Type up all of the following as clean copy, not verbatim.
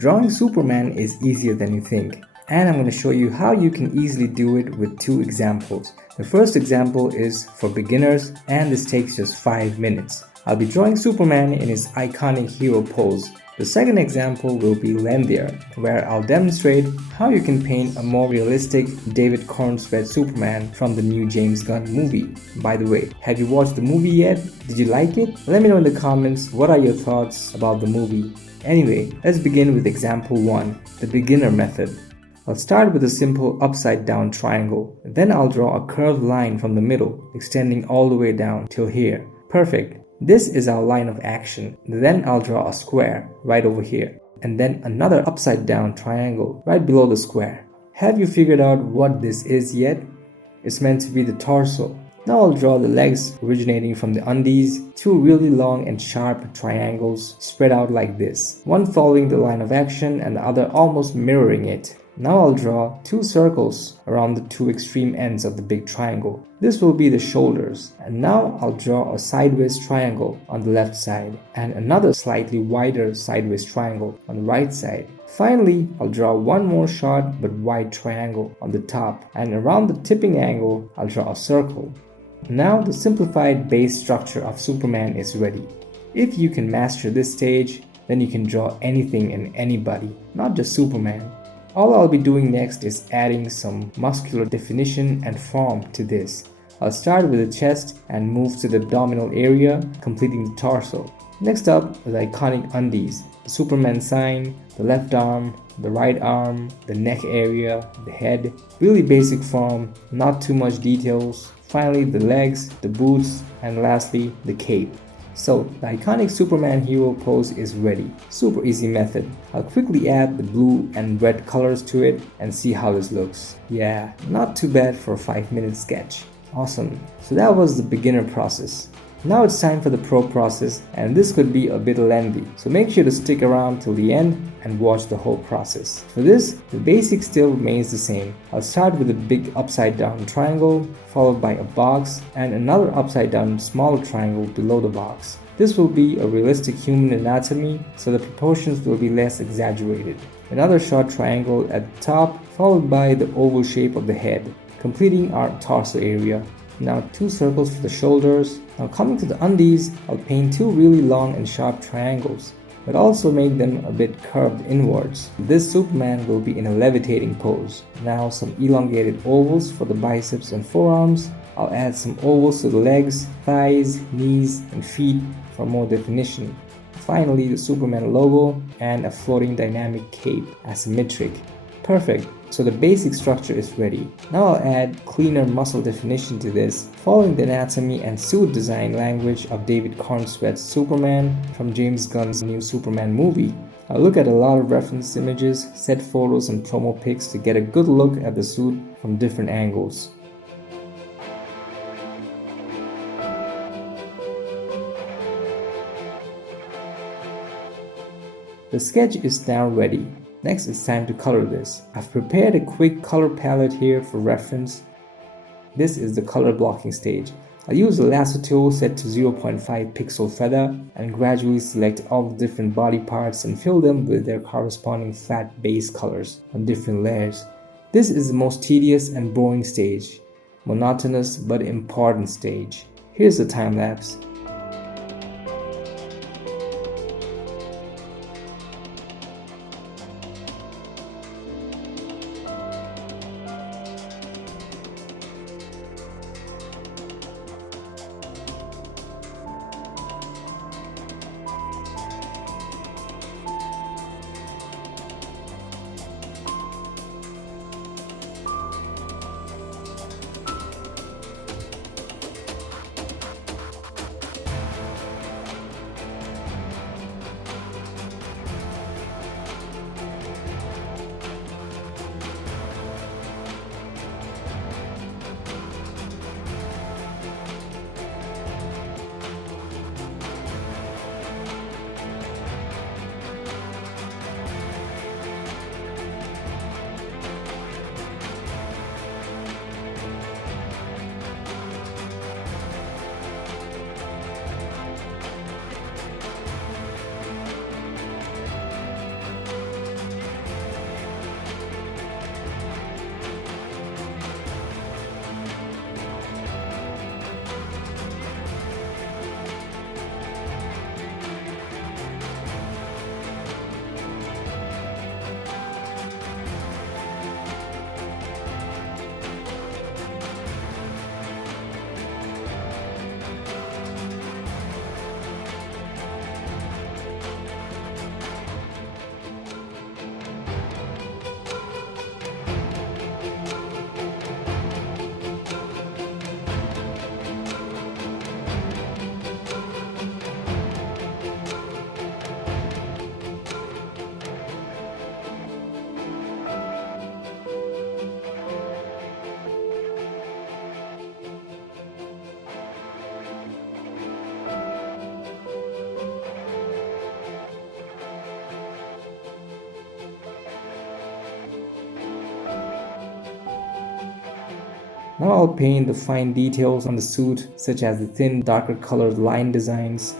Drawing Superman is easier than you think, and I'm going to show you how you can easily do it with two examples. The first example is for beginners, and this takes just 5 minutes. I'll be drawing Superman in his iconic hero pose. The second example will be lengthier, where I'll demonstrate how you can paint a more realistic David Corenswet Superman from the new James Gunn movie. By the way, have you watched the movie yet? Did you like it? Let me know in the comments what are your thoughts about the movie. Anyway, let's begin with example 1, the beginner method. I'll start with a simple upside down triangle. Then I'll draw a curved line from the middle, extending all the way down till here. Perfect. This is our line of action. Then I'll draw a square right over here, and then another upside down triangle right below the square. Have you figured out what this is yet? It's meant to be the torso. Now I'll draw the legs originating from the undies, two really long and sharp triangles spread out like this, one following the line of action and the other almost mirroring it. Now I'll draw two circles around the two extreme ends of the big triangle. This will be the shoulders. And now I'll draw a sideways triangle on the left side and another slightly wider sideways triangle on the right side. Finally, I'll draw one more short but wide triangle on the top, and around the tipping angle I'll draw a circle. Now the simplified base structure of Superman is ready. If you can master this stage, then you can draw anything and anybody, not just Superman. All I'll be doing next is adding some muscular definition and form to this. I'll start with the chest and move to the abdominal area, completing the torso. Next up, the iconic undies, the Superman sign, the left arm, the right arm, the neck area, the head. Really basic form, not too much details. Finally, the legs, the boots, and lastly, the cape. So, the iconic Superman hero pose is ready. Super easy method. I'll quickly add the blue and red colors to it and see how this looks. Yeah, not too bad for a 5-minute sketch. Awesome. So that was the beginner process. Now it's time for the pro process, and this could be a bit lengthy. So make sure to stick around till the end and watch the whole process. For this, the basic still remains the same. I'll start with a big upside down triangle, followed by a box and another upside down smaller triangle below the box. This will be a realistic human anatomy, so the proportions will be less exaggerated. Another short triangle at the top, followed by the oval shape of the head, completing our torso area. Now two circles for the shoulders. Now coming to the undies, I'll paint two really long and sharp triangles, but also make them a bit curved inwards. This Superman will be in a levitating pose. Now some elongated ovals for the biceps and forearms. I'll add some ovals to the legs, thighs, knees, and feet for more definition. Finally, the Superman logo and a floating dynamic cape, asymmetric. Perfect. So the basic structure is ready. Now I'll add cleaner muscle definition to this, following the anatomy and suit design language of David Corenswet's Superman from James Gunn's new Superman movie. I'll look at a lot of reference images, set photos and promo pics to get a good look at the suit from different angles. The sketch is now ready. Next, it's time to color this. I've prepared a quick color palette here for reference. This is the color blocking stage. I'll use a lasso tool set to 0.5 pixel feather and gradually select all the different body parts and fill them with their corresponding flat base colors on different layers. This is the most tedious and boring stage. Monotonous but important stage. Here's the time lapse. Now I'll paint the fine details on the suit, such as the thin, darker colored line designs.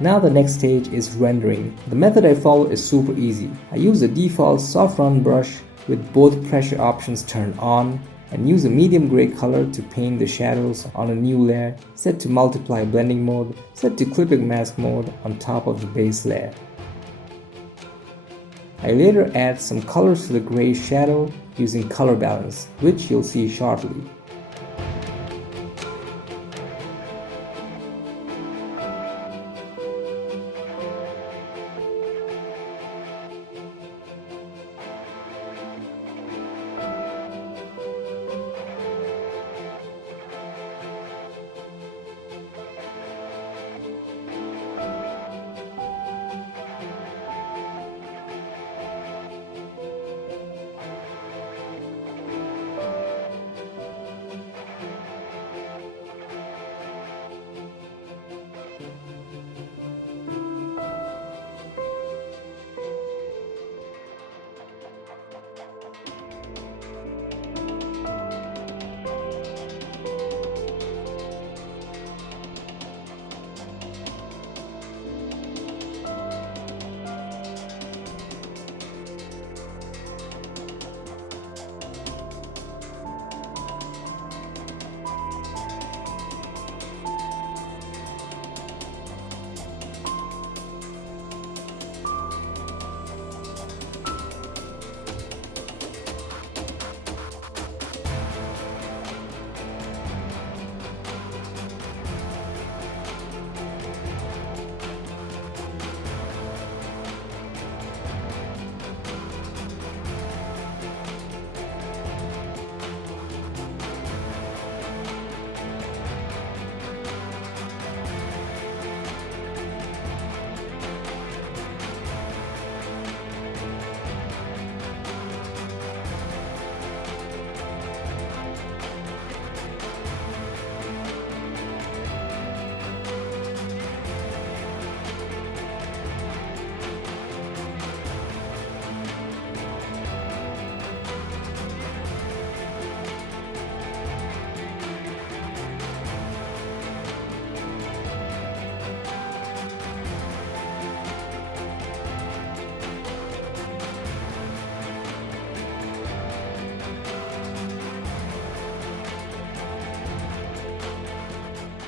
Now the next stage is rendering. The method I follow is super easy. I use a default soft round brush with both pressure options turned on and use a medium gray color to paint the shadows on a new layer, set to multiply blending mode, set to clipping mask mode on top of the base layer. I later add some colors to the gray shadow using color balance, which you'll see shortly.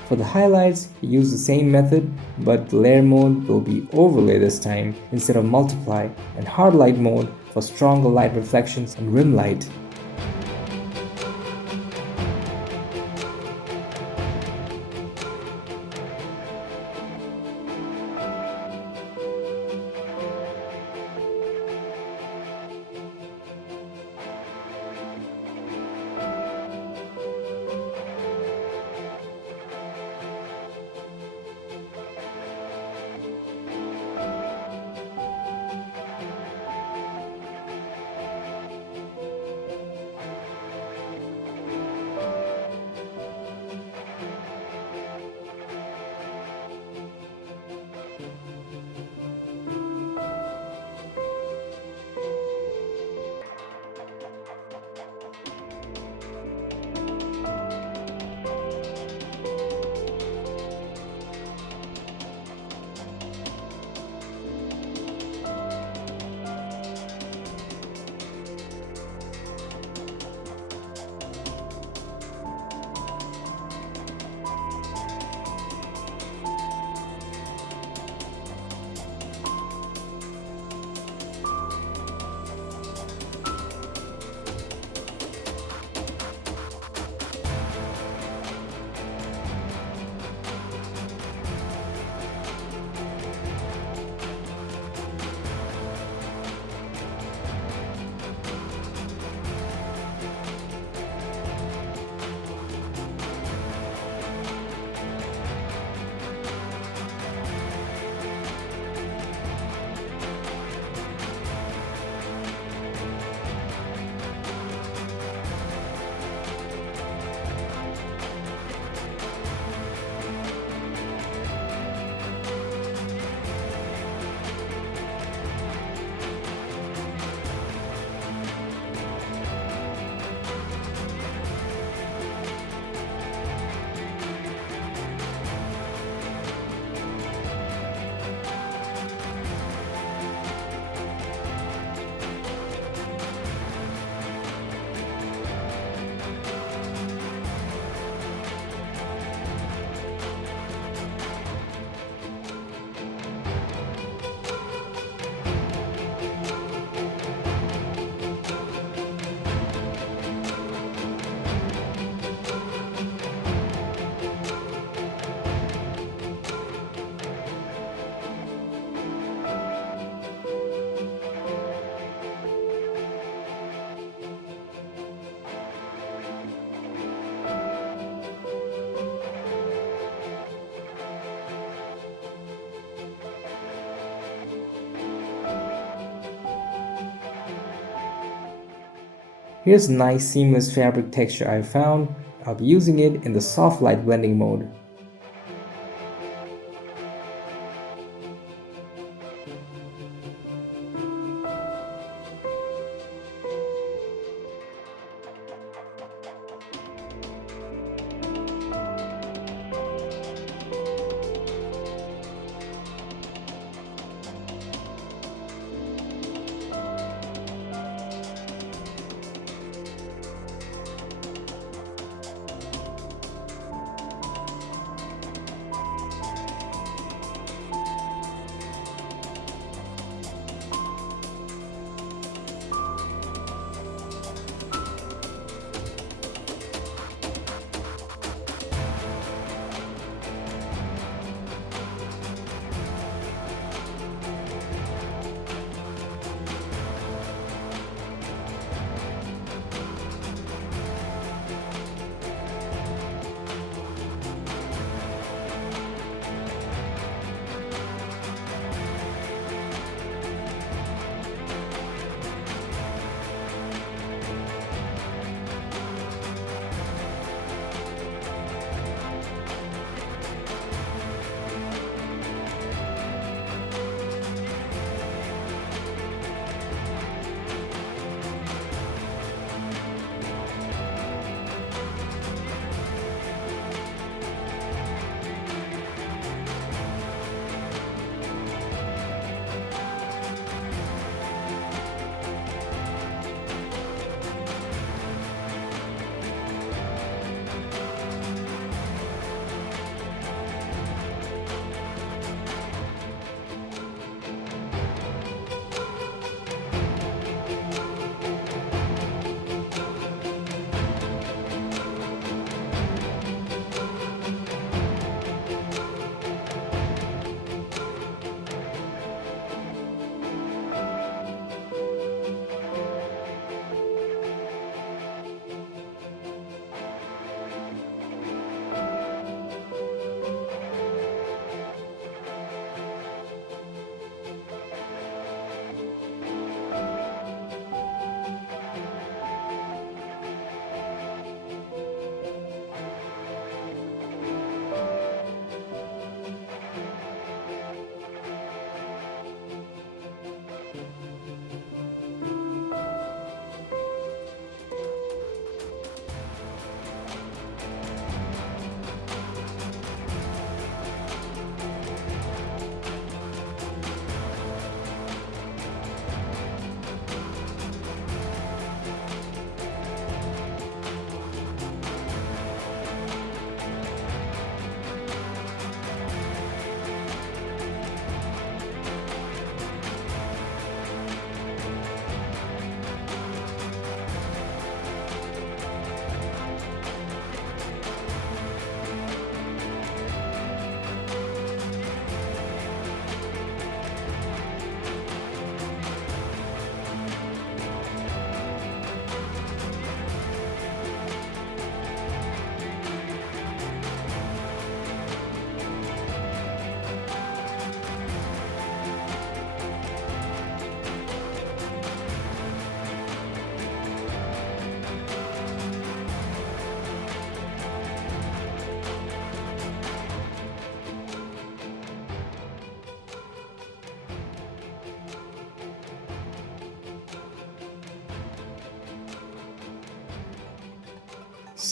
For the highlights, you use the same method, but the layer mode will be overlay this time instead of multiply, and hard light mode for stronger light reflections and rim light. Here's a nice seamless fabric texture I found. I'll be using it in the soft light blending mode.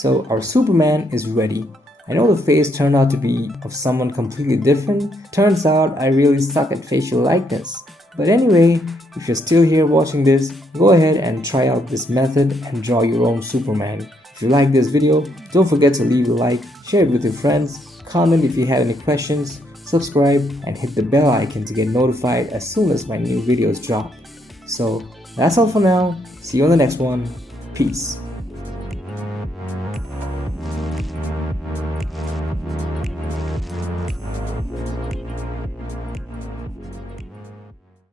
So our Superman is ready. I know the face turned out to be of someone completely different. Turns out I really suck at facial likeness. But anyway, if you're still here watching this, go ahead and try out this method and draw your own Superman. If you like this video, don't forget to leave a like, share it with your friends, comment if you have any questions, subscribe and hit the bell icon to get notified as soon as my new videos drop. So that's all for now. See you on the next one. Peace.